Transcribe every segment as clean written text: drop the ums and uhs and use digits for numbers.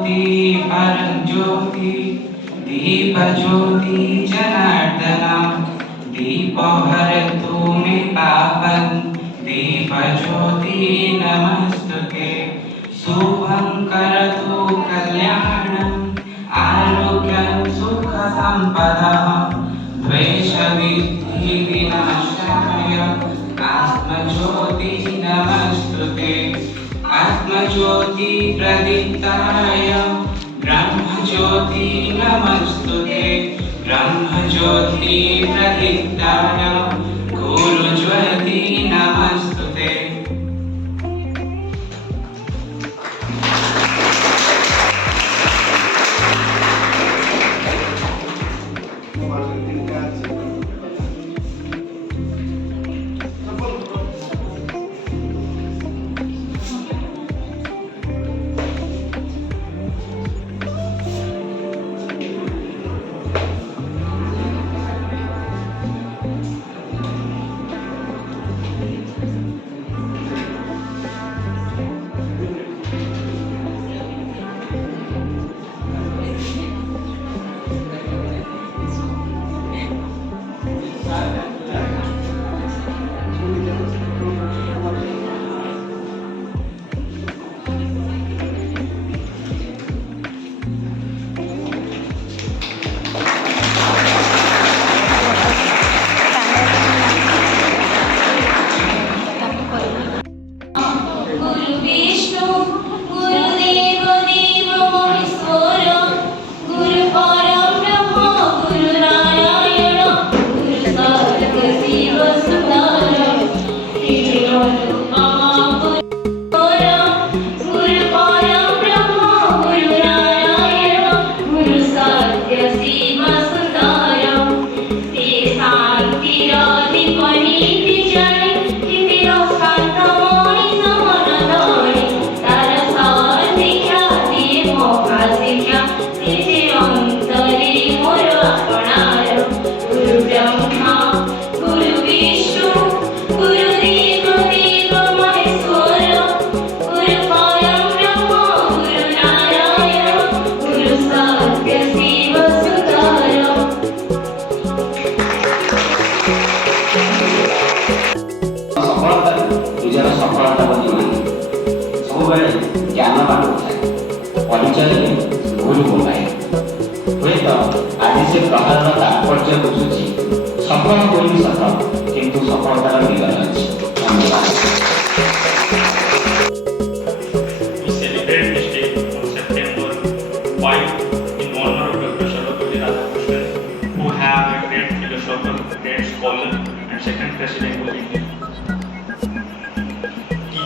परंज्योति दीप ज्योति जनार्दना दीप हर तुमे पावन दीप ज्योति नमस्तुते शुभं करतु कल्याणं आरोग्यं सुख संपदः द्वेष विद्धि विनाशाय आत्मज्योति नमस्तुते आत्मज्योति प्रदीप्ताय ब्रह्मज्योति नमस्तुते ब्रह्मज्योति प्रदीप्ताय गुरुज्योति नमस्तुते।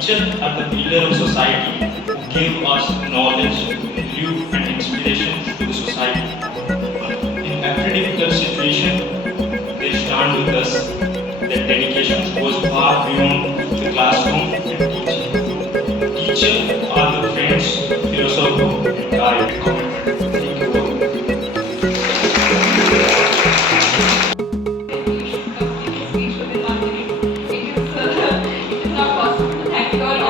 Teachers are the pillar of society who give us knowledge, value and inspiration to the society. In every difficult situation, they stand with us. Their dedication goes far beyond the classroom and teaching. Teachers are the friends, philosophers, and guide. Thank you all.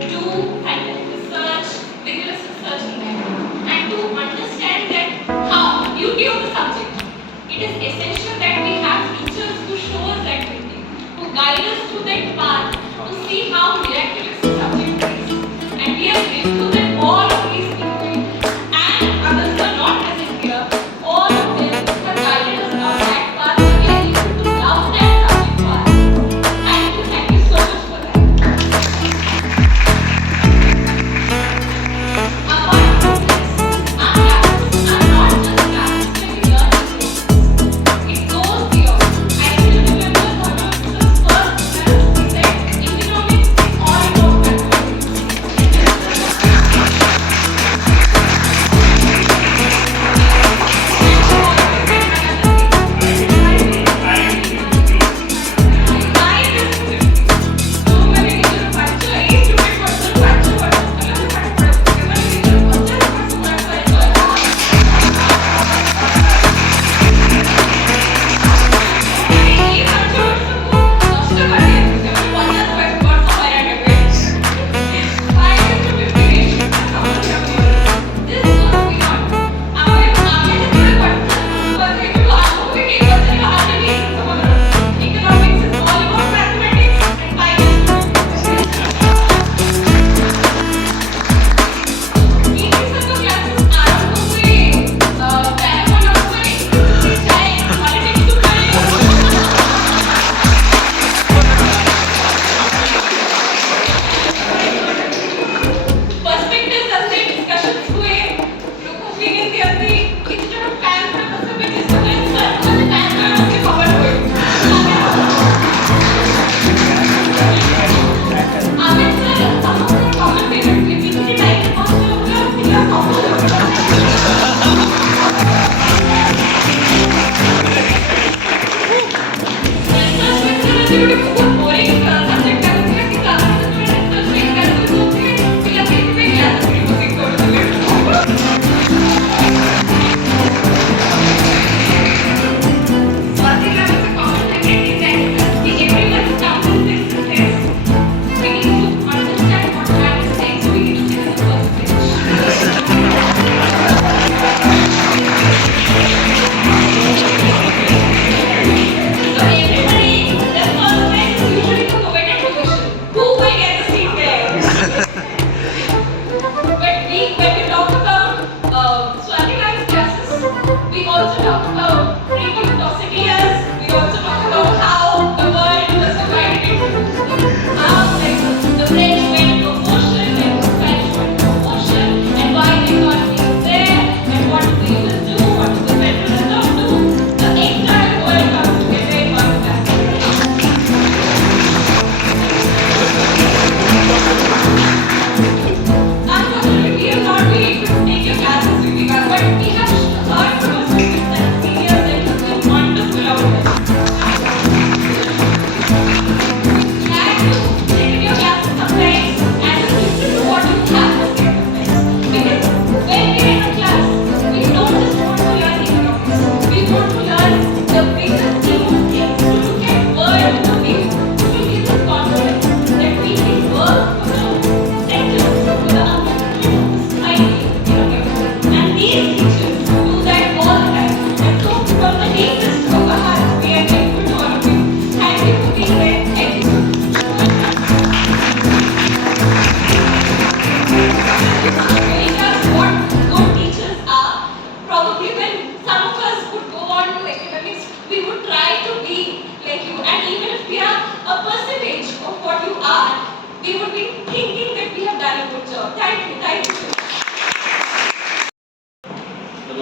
do scientific research, rigorous research in them, and to understand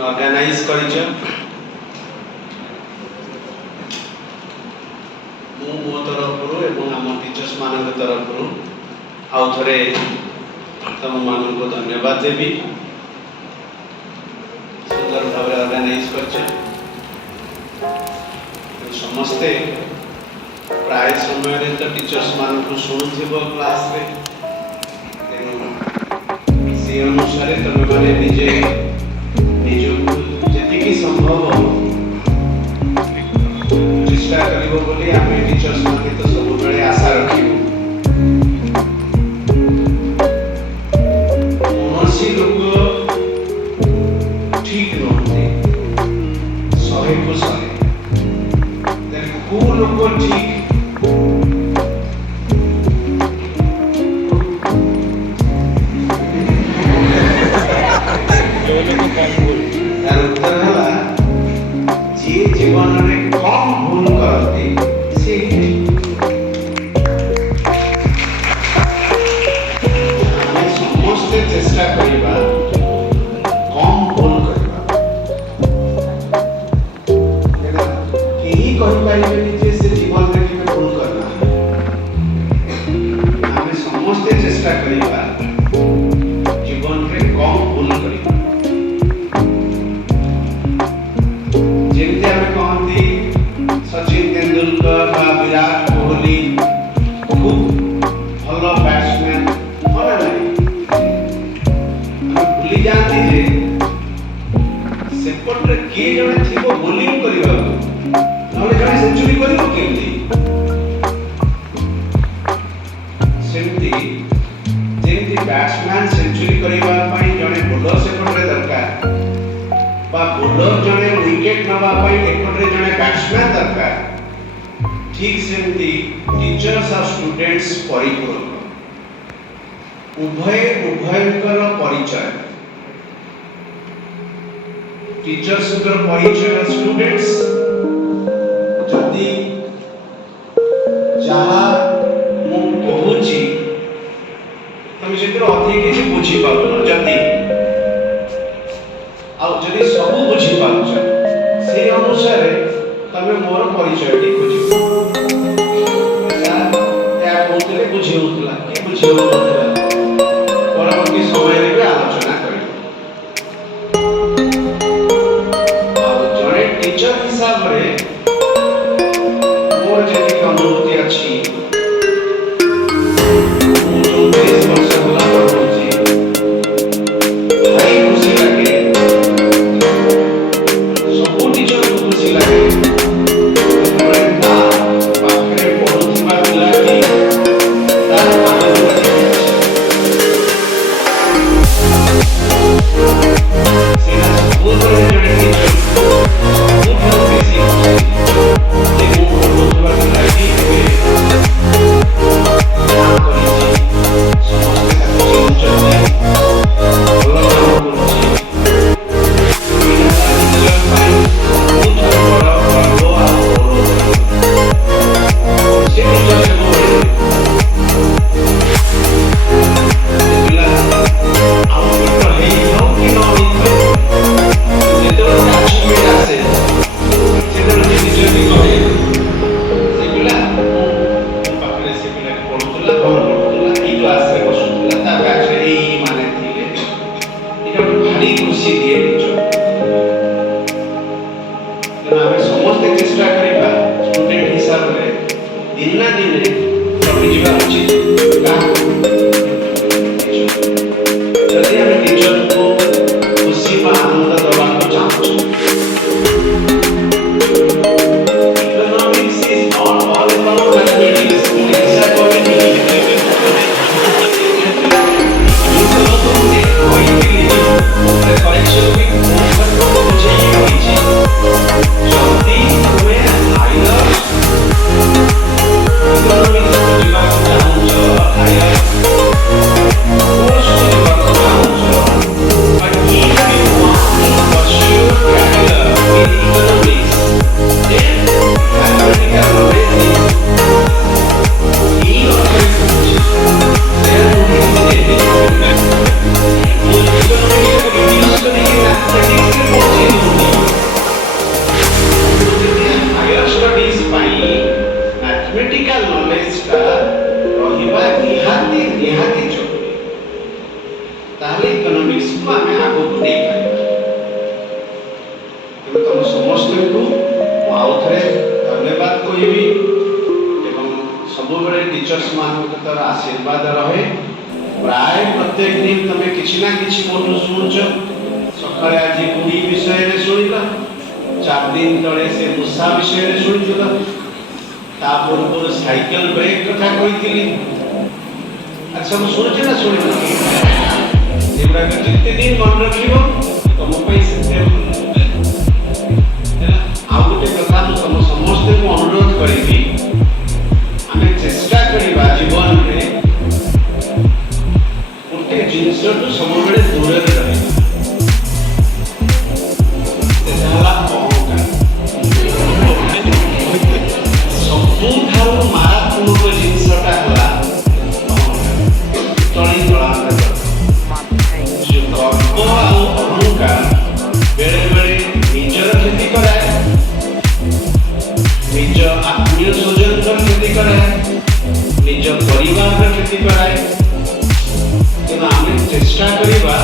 organise करिछ मो तरफ एवं आम teachers मान तरफ आउ थे तुम मान को धन्यवाद देवी सुंदर भाव ऑर्गेनाइज कर समस्ते प्राय समय तो टीचर्स मान को शुणुव क्लास रे से अनुसार तुम मैंने निजे निजक जी संभव चेष्टा कर आम टीचर्स मान तो सब बेले आशा रखू कौन लोक ठीक नुहति 100 को 100 कौ लोक ठीक उत्तर है जी जीवन में कम भूल करते से हमें समस्त चेष्टा करिबा कम भूल करिबा यही कहि पाइबेनी जे से जीवन में केबे भूल करना हमें समस्त चेष्टा करिबा जीवन में कम भूल करिबा सचिन तेंदुलकर बा विराट कोहली खूब भल बैट्समैन भल भूली जाती जे सेपटे किए जड़े थी बोलिंग करने जड़े सेंचुरी कर बैट्समैन सेंचुरी करने जड़े बोलर सेपटे दरकार बोलर जड़े विकेट नापी एपटे जड़े बैट्समैन दरकार ठीक सेमती टीचर्स और स्टूडेंट्स परिपूरक उभयकर परिचय टीचर्स परिचय स्टूडेंट्स जदि जहाँ मु कहूची तुम से अधिक किसी बुझी पार जदि आदि सब बुझी पार्छ से अनुसार तमे मोर परिचय टी खोज या कहते बुझी होतला कि बुझी होतला परवर्ती समय रे भी आलोचना करियो जड़े टीचर हिसाब रे मोर जति अनुभूति अच्छी जो 30 वर्ष होला पढ़ुची भाई खुशी लगे प्रत्येक दिन तमे किछि ना किछि मोटू सुनुछ सकाळे आज गुडी विषय रे सुनिला 4 दिन तळे से मुसा विषय रे सुनिला ता पूर्व साइकिल ब्रेक कथा कहिथिली अच्छा हम सुनुछ ना सुनिला एबरा के जिते दिन मन रखिबो तम पई से आ गोटे कथा हम समस्त को अनुरोध करिबी आमे चेष्टा करिबा जीवन रे गोटे जिनिस तो सब बेले दूर रे रहे एला अहंकार सबुठारु मारात्मक जिनिसटा हला तळी तळा जो गर्व आ अहंकार बेले बेले निजर क्षति कराए निज आत्मीय स्वजन क्षति कराए निज परिवार क्षति कराए तेना आमे चेष्टा करिबा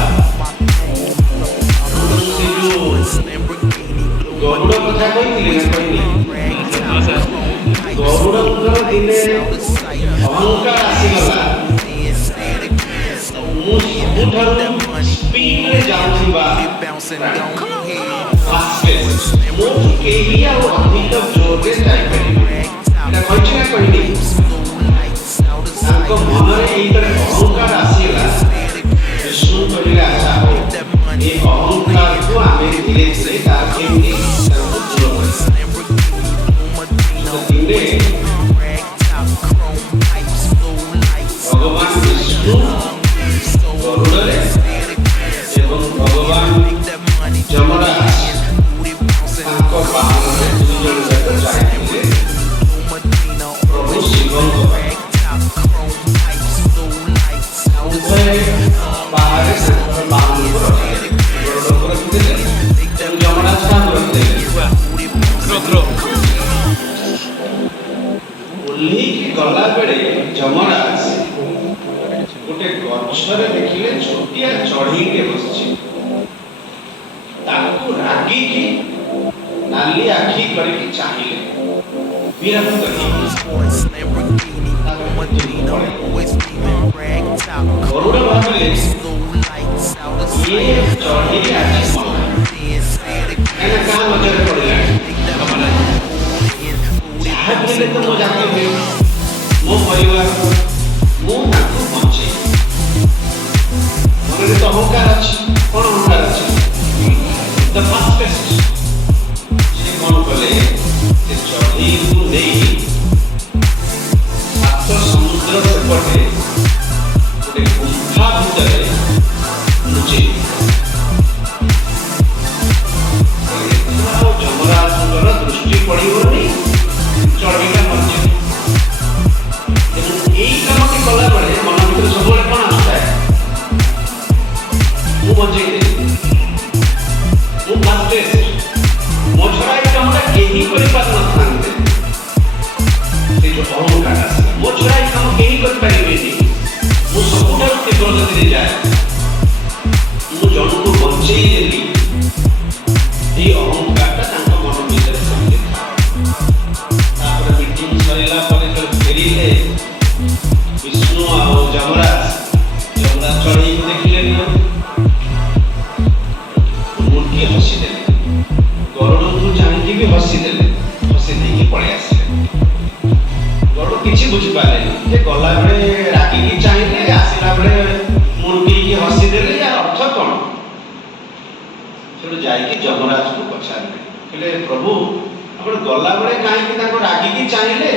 से जो गरुड़ कथा कहिथिले ना कहिनी गरुड़ दिने अहंकार आसीगला मु सबुठारु स्पीड रे जाउथिबा मु केही आ अधिक जोर रे जाई परिबे एटा कहिछि ना कहिनी ताको मनरे एई तरह अहंकार आसीला विष्णु कहिला आशा हो ए अहंकार को आमे धीरे धीरे तार केमि दूर दिने भगवान विष्णु गरुड़रे एवं भगवान यमराज ताको बाहर दुजन जाक जाइले प्रभु शिवंको उभय बाहर से बाहर गरुड़ दिले यमराज का ओल्ही की गला बेले यमराज गोटे गछरे देखिले छोटिया चढ़ी के बसछि ताको रागी की नाली आखी करके चाहिए विरक्त गरुड़ भाबले ये चढ़ी आखी एना कहाँ नजर पड़ला जहाँ भी तो मो जाके मो परिवार मो ताको बचे मने तो अहंकार अछि कोन अहंकार अछि द फास्टेस्ट जे कोन कले जे चढ़ी को नहीं सात समुद्र सेपटे गोटे गुंफा भितरे लुचि जमराजर दृष्टि पड़िबनी चढ़ीटा मजे एई काम के कला बेले मन भीतर सब बेले कोन आछाय मु बजे मु फास्टेस्ट मो छड़ा ए कामटा केही करि पार न थांते से जो अहंकार आसे मो छड़ा ए काम केही करि परिबेनी मु सबुठार तीव्र गति रे जाए मु जनको बचेई देली ए अहंकारटा तांको मन भीतर संगे तापर मीटिंग सरिला परे तो फेरिले विष्णु आ यमराज चढ़ी को देखिले न मुर्गी हसी देले गरुड़ को जानि भी हसी देले हसी देकी पळे आसिले गरुड़ किछि बुझि पाले जे गला बेले रागी की चाहिए आसिला बेले मुर्गी की हसी देले यार अर्थ कोन सेठो जाई कि यमराज को पछारले कहले प्रभु आपण गला बेले काहे कि ताको रागी की चाहिए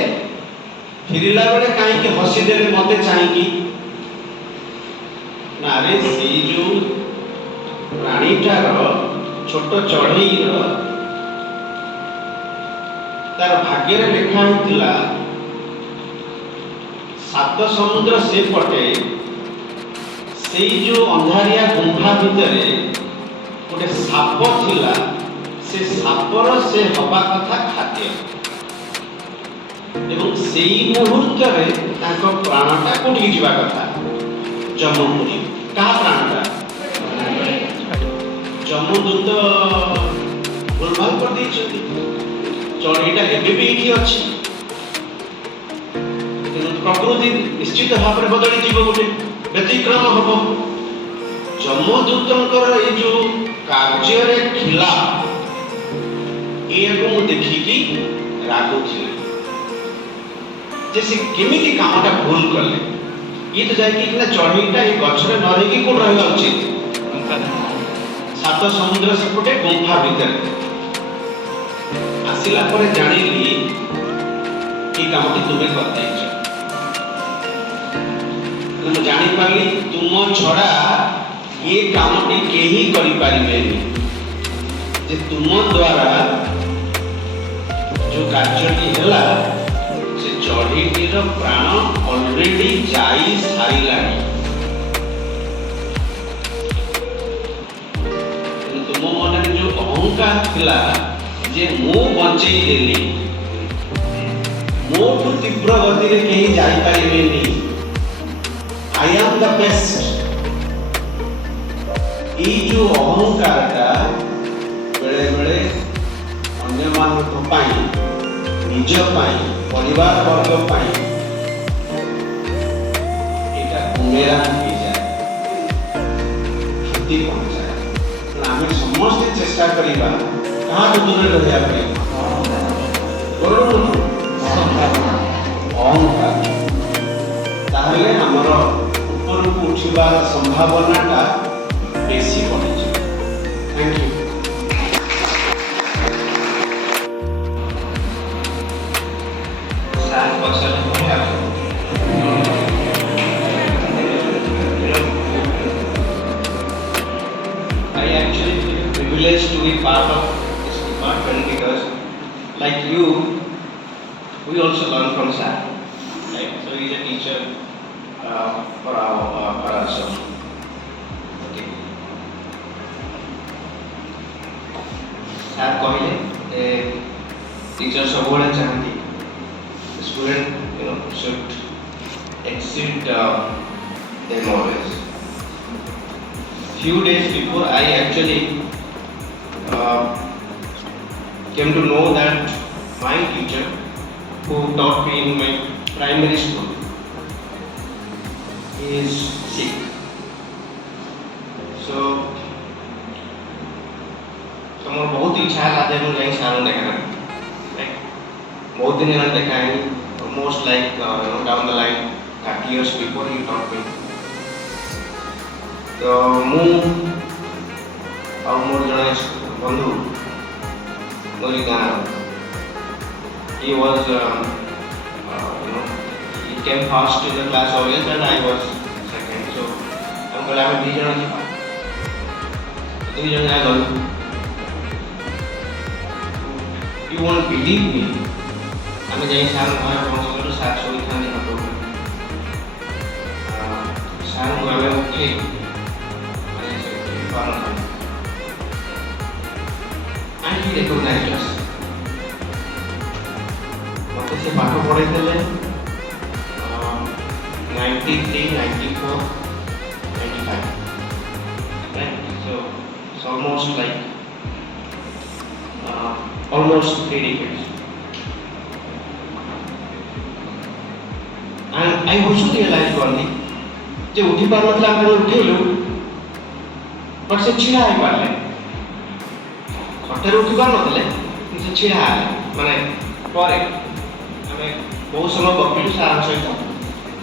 फिरिला बेले काहे कि हसी देले मते चाहि कि ना रे सेई जो प्राणीटार छोट चढ़ईर तार भाग्य रे लेखा होतिला सात समुद्र से पटे से जो अंधारिया गुंफा भितरे गोटे साप थिला से सापर से हवा कथा खाद्य एवं सेई मुहूर्त रे ताको प्राणटा कोठी जीवा कथा जमपुरी का प्राणटा जमदूत भूलभाल कर दी चढ़ईटा एबे भी एठी अछि प्रकृति निश्चित भाव में बदली जीव गोटे व्यतिक्रम हम जमदूतर ये जो कार्य खिला ये देखिकी रागुले जे से केमिति कामटा भूल कले ये तो जाए चढ़ईटा ये गचरे न रही कौन रहा उचित सात समुद्र सेपटे गुंफा भितर आसिला पर जानिली ये कामटी तुम्हें करते ମୁଁ ଜାଣିପାରିଲି ତୁମ ଛଡ଼ା ଏ କାମଟି କେହି କରିପାରିବେନି ଯେ ତୁମ ଦ୍ୱାରା ଯେଉଁ କାର୍ଯ୍ୟଟି ହେଲା ସେ ଚଢ଼େଇଟିର ପ୍ରାଣ ଅଲରେଡି ଯାଇ ସାରିଲାଣି। ତୁମ ମନରେ ଯେଉଁ ଅହଙ୍କାର ଥିଲା ଯେ ମୁଁ ବଞ୍ଚେଇ ଦେଲି ମୋଠୁ ତୀବ୍ର ଗତିରେ କେହି ଯାଇପାରିବେନି I am the best ये जो अहंकार का बेले बेले अन्य मानव पाई निज पाई परिवार वर्ग पाई एटा मेरा ही जाए क्षति पहुंचाए आम समस्त चेष्टा करिबा कहाँ तो दूर रहिया पे अहंकार ताहले हमर ऊपर को उठिबार संभावनाटा बेसी बढ़ी। Thank you. सात बच्चा I actually feel privileged to be part of this department because, like you, we also learn from Sascha. Right? So he's a teacher for us. Okay. Sascha कहले teacher सबोले चाहती student should exceed their knowledge. Few days before I actually came to know that my teacher who taught me in my primary school is sick. So मोर बहुत इच्छा है आधे मुझे यहीं सालों देखना, like बहुत दिन यहाँ देखा है, almost like down the line 30 years before he taught me. तो मु और मोर जने बंधु मोरी गाना, he was he came first in the class always and I was second. So हम कल आमे बीजन की बात, बीजन आए लोग You won't believe me. আমি যাই স্যার ঘরে পৌঁছলো স্যার সবাই খানি হতো স্যার ঘরে উঠে and he recognized us. মতে সে পাঠ পড়াইতেলে 93, 94, 95. Right? So it's almost like almost 3 decades. And I also realized one thing, जे उठी पार मतलब हम लोग उठे लो, पर से चिड़ा ही पार ले, खट्टर उठी पार मतलब से चिड़ा है, माने परे, हमें बहुत समय बप्पी सारा सोई था,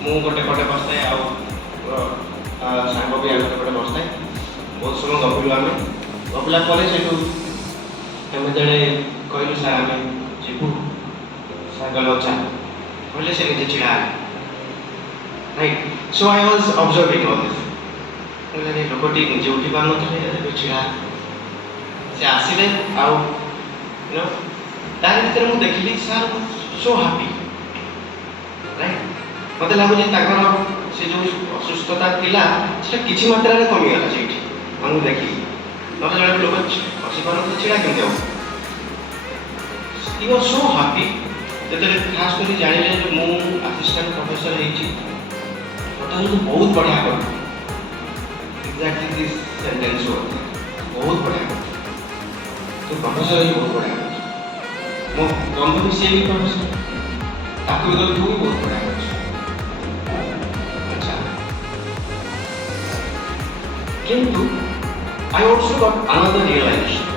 मुँह कटे कटे बसता है आओ, सांगो भी आगे कटे बसता है, बहुत समय बप्पी लो हमें, बप्पीला परे से तो हमें जड़े कोई लो सारा में जीपू सागल बच्चा बोले से नीचे चिढ़ा है, right? So I was observing all this. बोले नहीं लोगोटी नीचे उठी बार नोट ले तो चिढ़ा से आसिले आओ, तारे भीतर मुझे देखली सार so happy, right? मतलब लागू जे ताकर से जो असुस्थता थिला सेटा किछि मात्रा रे कमी गला सेठी मानु देखी नले जड़े लोग बसी पार तो चिढ़ा केमते हो He was so happy that खास कर जानिले जो मु असिस्टेंट प्रोफेसर हेची तो बहुत बढ़िया कर एग्जैक्टली दिस सेंटेंस हो बहुत बढ़िया कर तो प्रोफेसर ही बहुत बढ़िया कर मो कंपनी से भी प्रोफेसर ताको तो तू भी बहुत बढ़िया कर अच्छा Kintu, I also got another realization.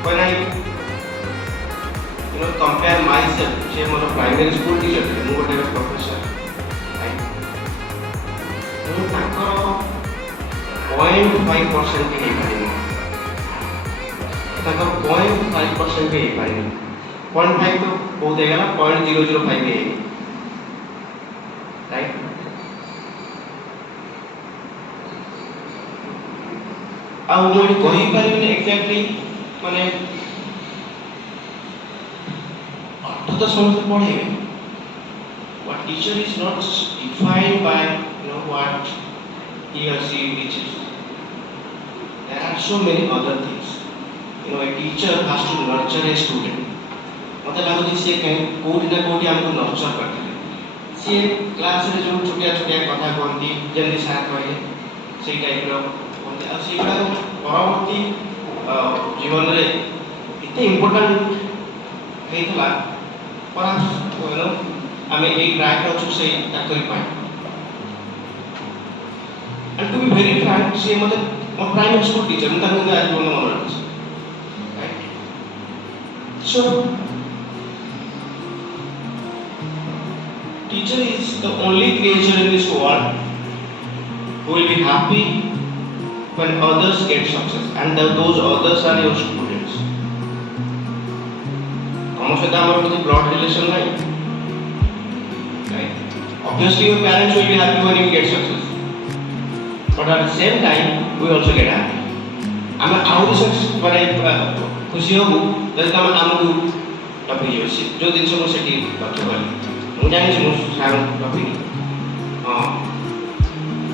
When I compare myself, say my primary school teacher, I was a professor. Right? 0.5% के नहीं 0.5% के नहीं 0.5 तो बहुत है ना 0.005 के राइट अब मुझे कही पारिबे एक्जेक्टली माने अर्थ तो समझते पढ़ेबे what teacher is not defined by what he or she teaches. There are so many other things. A teacher has to nurture a student. मतलब लागू जी कहीं कोड ना कोड हमको नर्चर करते हैं सी क्लास रे जो छोटिया छोटिया कथा कहती जल्दी साथ कहले सेही टाइप रो कहते आ सेगुडा परवर्ती जीवन रे इते इंपोर्टेंट हेतला पर आमे एक ट्रैक रो से ता करि पाए and to be very frank से मतलब my primary school teacher मैं तक आज बोलने वाला हूँ right so teacher is the only creature in this world who will be happy when others get success and those others are your students हम से दाम और कोई blood relation नहीं right obviously your parents will be happy when you get success but at the same time we also get happy ଆମେ ଆହୁରି ଖୁସି ହବୁ ଯଦି ତମେ ଆମକୁ ଟପିକ ଯିବ ଯୋଉ ଜିନିଷ ମୁଁ ସେଠି ଲକ୍ଷ୍ୟ କଲି ମୁଁ ଜାଣିଛି ମୁଁ ସାର୍ ଟପିକ ହଁ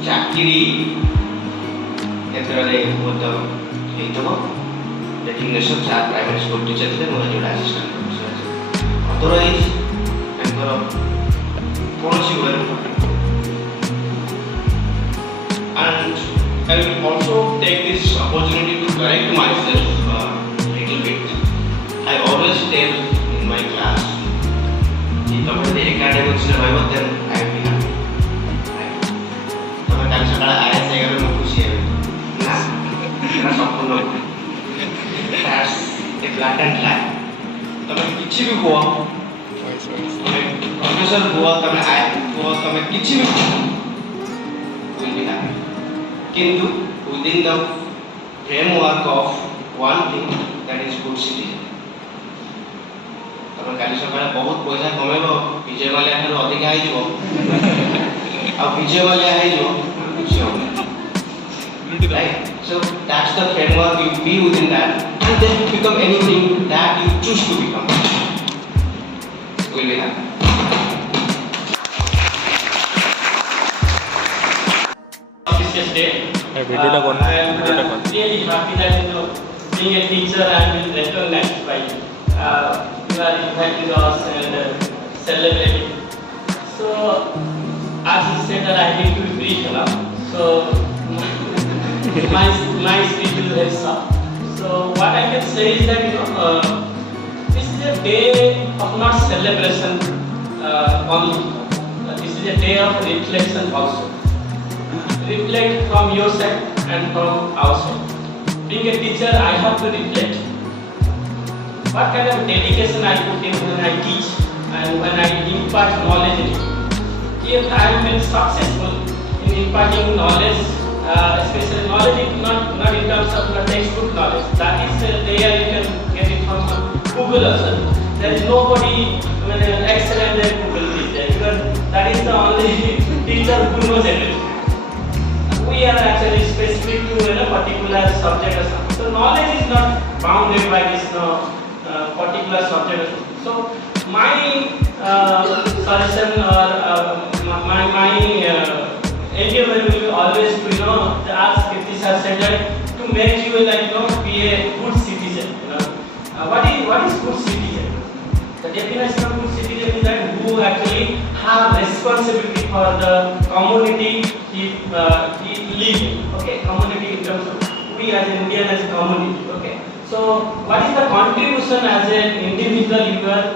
ଚାକିରି କ୍ଷେତ୍ରରେ ବହୁତ ହେଇଥିବ designation sir private school teacher ଥିଲେ ମୋର ଯୋଉଟା ଆସିଷ୍ଟାଣ୍ଟ ପ୍ରଫେସର ଅଛି ଅଦରୱାଇଜ୍ ତାଙ୍କର କୌଣସି ୱେରେ and I will also take this opportunity to correct myself a little bit. I always tell in my class, if you have academics, then I will be happy. Right? If you have ASHUTOSH, I will be happy. That's a blatant lie. If you किसी भी हुआ, professor हुआ, तुम्हें किसी भी will be happy. Kintu within the framework of one thing that is good citizen. तब काली सकाळे बहुत पैसा कमेबो विजय माल्या ठारो अधिक आइ जबो आ विजय माल्या आइ जबो कुछ हो right so that's the framework you be within that and then you become anything that you choose to become will be happy. Day. I am really happy that being a teacher I am recognized by you. You are inviting us and celebrating. So as you said that I need to be brief enough. So my speech is very short. So what I can say is that this is a day of not celebration only. This is a day of reflection also. Reflect from your side and from our side. Being a teacher, I have to reflect. What kind of dedication I put in when I teach and when I impart knowledge. If I have been successful in imparting knowledge, especially knowledge not in terms of the textbook knowledge. That is there you can get it from Google also. There is nobody excellent than Google is there. Because that is the only teacher who knows everything. We are actually specific to a particular subject or something. So knowledge is not bounded by this particular subject. So my suggestion or my endeavor will always to as Kirti has said that to make you be a good citizen. What is good citizen? The definition of good citizen is that who actually have responsibility for the community he live in. Okay, community in terms of we as an Indian as a community. Okay, so what is the contribution as an individual you are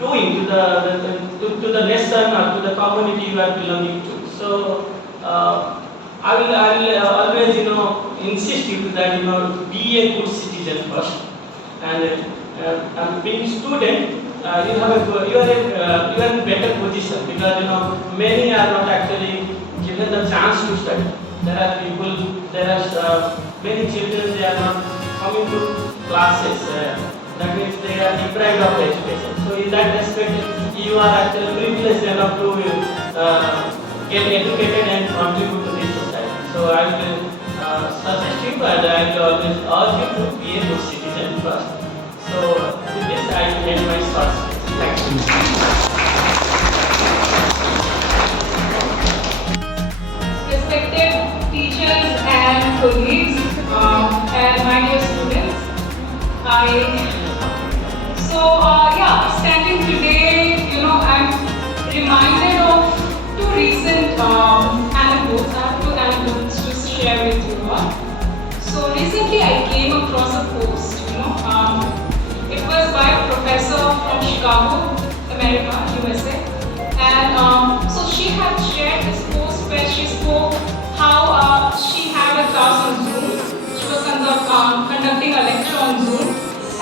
doing to the nation or to the community you are belonging to? So I will always, insist you that, be a good citizen first. And being student, you are in better position because, many are not actually given the chance to study. There are many children, they are not coming to classes. That means they are deprived of education. So in that respect, you are actually privileged enough to get educated and contribute to this society. So I will suggest you and I will always urge you to be a good citizen first. So with this, I will end my short speech. Thank you. Respected teachers and colleagues and my dear students, standing today, I'm reminded of two recent anecdotes. I have two anecdotes to share with you all. So recently I came across a post, it was by a professor from Chicago, America, USA. And so she had shared this post where she spoke how she had a class on Zoom. She was conducting a lecture on Zoom.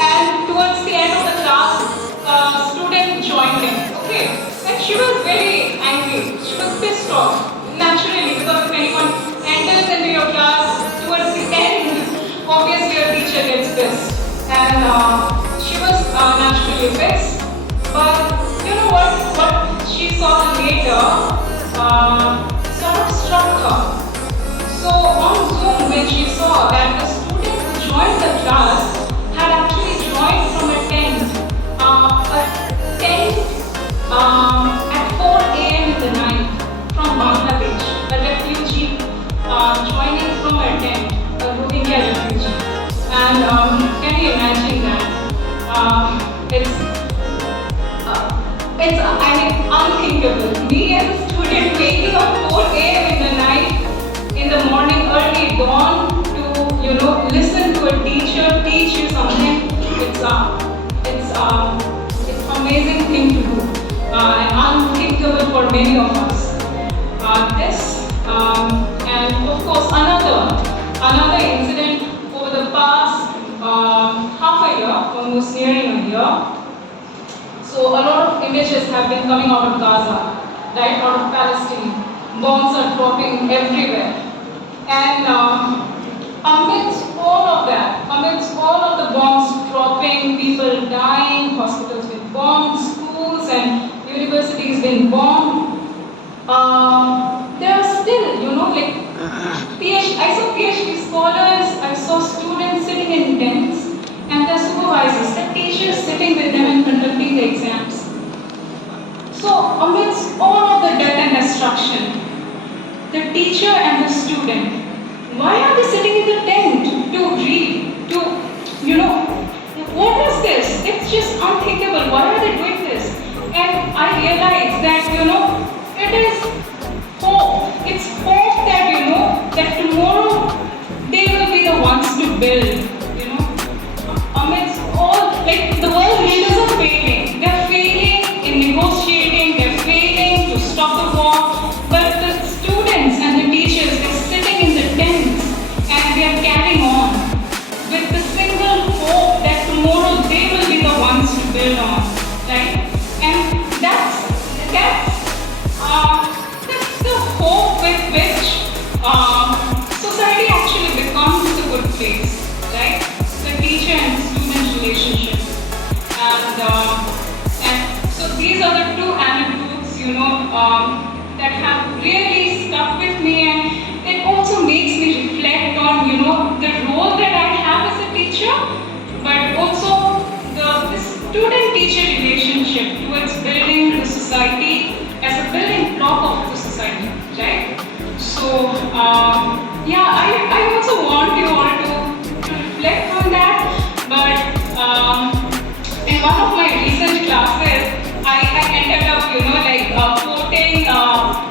And towards the end of the class, a student joined in. Okay. And she was very angry. She was pissed off. Naturally, because if anyone enters into your class towards the end, obviously your teacher gets pissed. And she was naturally pissed. But you know what she saw later sort of struck her. So on Zoom, when she saw that the student who joined the class had actually joined from a tent at 4 a.m. in the night from Bangladesh, a refugee joining from a tent, a Rohingya refugee. And can you imagine that? It's unthinkable. Me as a student waking up 4 a.m. in the night, in the morning, early dawn, to listen to a teacher teach you something. It's amazing thing to do and unthinkable for many of us. And of course another incident over the past half a year, almost nearing a year. So a lot of images have been coming out of Gaza, right, out of Palestine. Bombs are dropping everywhere. And amidst all of that, amidst all of the bombs dropping, people dying, hospitals with bombs, schools and universities being bombed, there are still, I saw PhD scholars, I saw students sitting in tents, and their supervisors, the teachers sitting with them and conducting the exams. So amidst all of the death and destruction, the teacher and the student, why are they sitting in the tent to read, what is this? It's just unthinkable. Why are they doing this? And I realized that, it is hope. It's hope that, that tomorrow they will be the ones to build, amidst all, the world leaders are failing. They're failing in negotiating, they're failing to stop the war, but the students and the teachers are sitting in the tents and they are carrying on with the single hope that tomorrow they will be the ones to build on, right? And that's the hope with which society actually becomes a good place, right? The teacher and student relationship. And so these are the two anecdotes, that have really stuck with me, and it also makes me reflect on, the role that I have as a teacher, but also the student-teacher relationship towards building the society as a building block of the society, right? So, I also want you all to reflect on that, but in one of my recent classes, I ended up, quoting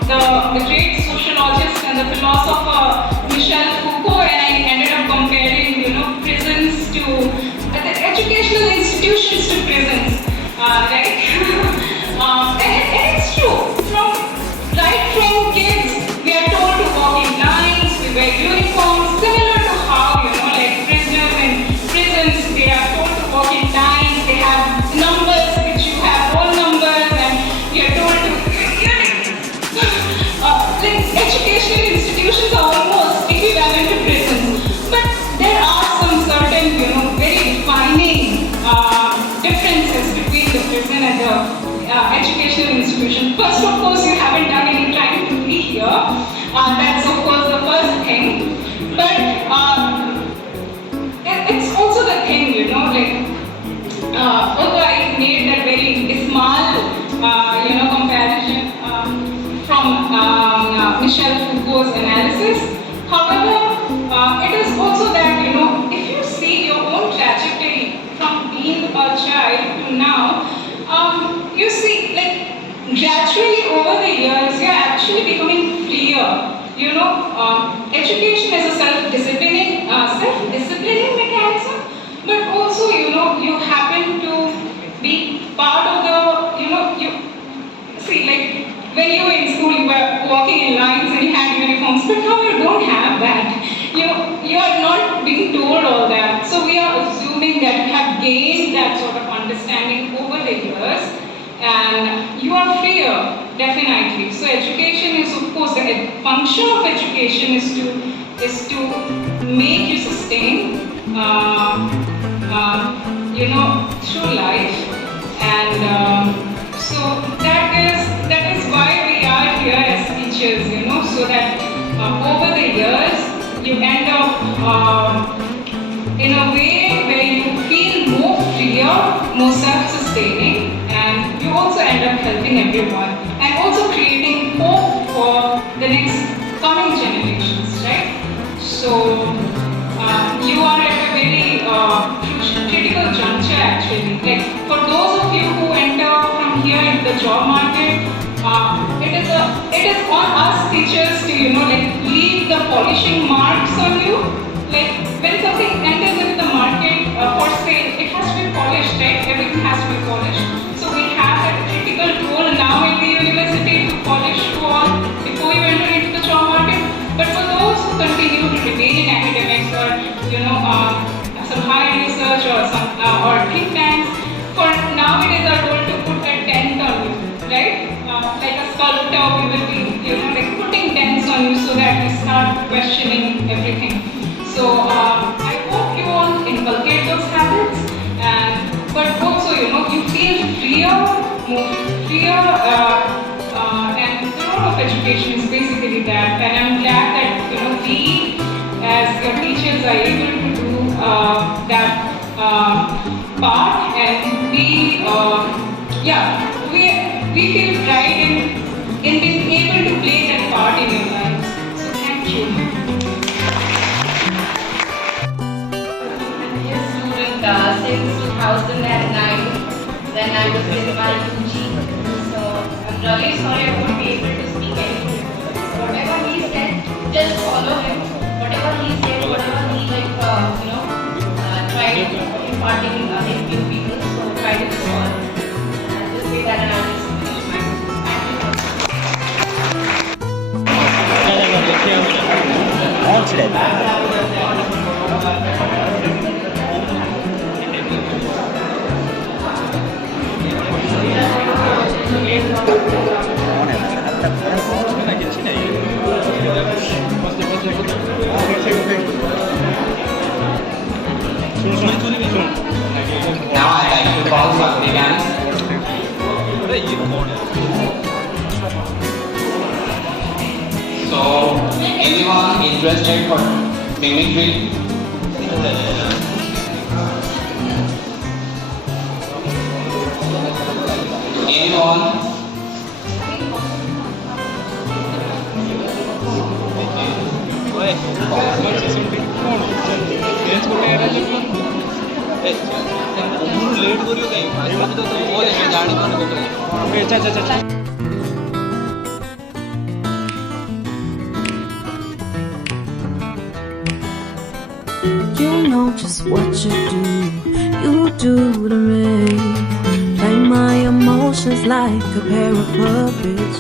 the great sociologist and the philosopher Michel Foucault, and I ended up comparing, prisons to the educational institutions to prisons, right? And it's true. Right from kids, we are told to walk in line, course analysis. However, it is also that, if you see your own trajectory from being a child to now, you see, like, gradually over the years, you're actually becoming freer. Education is a self-disciplining mechanism, but also, you happen to be part of the, you see, like, when you were in school, you were walking in lines and you had uniforms, but now you don't have that. You are not being told all that. So we are assuming that you have gained that sort of understanding over the years, and you are freer, definitely. So education is, of course, the function of education is to make you sustain, through life, and so that is why we are here as teachers, so that over the years you end up in a way where you feel more freer, more self-sustaining, and you also end up helping everyone and also creating hope for the next coming generations, right? So you are at a very critical juncture actually. Like for those of you who enter from here into the job market, it is on us teachers to leave the polishing marks on you. Like when something enters into the market for sale, it has to be polished, right? Everything has to be polished. So we have that critical role now in the university to polish you all before you enter into the job market. But for those who continue to remain in academics or some higher research or some think tanks, for now it is our role to put a dent on you, right? Like a sculptor, we will be putting dents on you so that we start questioning everything. So I hope you all inculcate those habits, but also you feel freer, more freer, and the role of education is basically that. And I'm glad that we as your teachers are able to do that part, and we feel pride in being able to play that part in your lives. So thank you. I'm a student since 2009, when I was in my 2G. So I'm really sorry I won't be able to speak anything. Whatever he said, just follow him. Whatever he said, whatever he tried imparting in few people, so try to just follow. I'll just say that and I'll just finish my book. Now I'd like to call Marilyn. So, anyone interested for mimicry? Anyone? You know just what you do to me. Play my emotions like a pair of puppets.